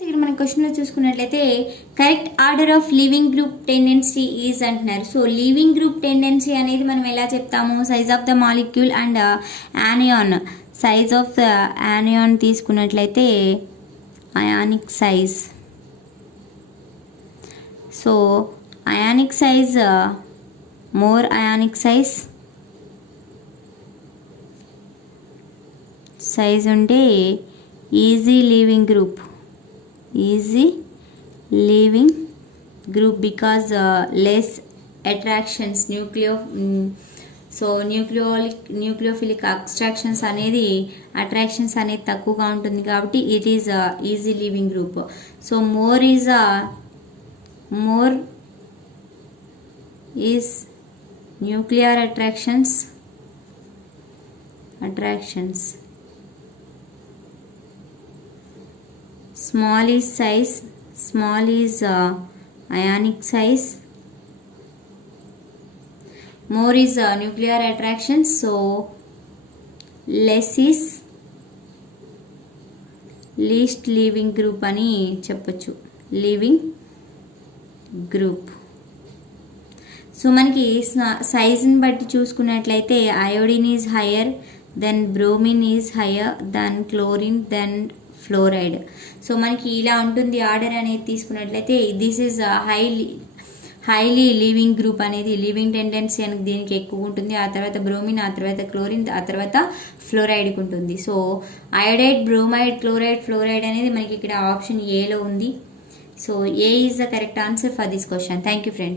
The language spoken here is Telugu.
ఇక్కడ మన క్వశ్చన్ లో చూసుకున్నట్లయితే correct order of living group tendency is అంటున్నారు. సో లివింగ్ గ్రూప్ టెండెన్సీ అనేది మనం ఎలా చెప్తాము? Size of the molecule and anion. Size of the anion తీసుకున్నట్లయితే ionic size. So ionic size, more ionic size ఉంటే easy leaving group because less attractions nucleophilic abstractions అనేది అట్రాక్షన్స్ అనేది తక్కువగా ఉంటుంది కాబట్టి it is easy living group. So more is nuclear attractions. Small is ionic size. More is nuclear attraction. So less is least living group అని చెప్పొచ్చు. Living group. సో మనకి సైజుని బట్టి చూసుకున్నట్లయితే iodine is higher, then bromine is higher, then chlorine, then fluoride. So మనకి ఇలా ఉంటుంది ఆర్డర్ అనేది తీసుకున్నట్లయితే. This is highly leaving group అనేది లివింగ్ టెండెన్సీ అనేది దీనికి ఎక్కువ ఉంటుంది. ఆ తర్వాత బ్రోమిన్, ఆ తర్వాత క్లోరిన్, ఆ తర్వాత ఫ్లోరైడ్కి ఉంటుంది. So iodide, bromide, chloride, fluoride అనేది మనకి ఇక్కడ ఆప్షన్ ఏలో ఉంది. So A is the correct answer for this question. Thank you friends.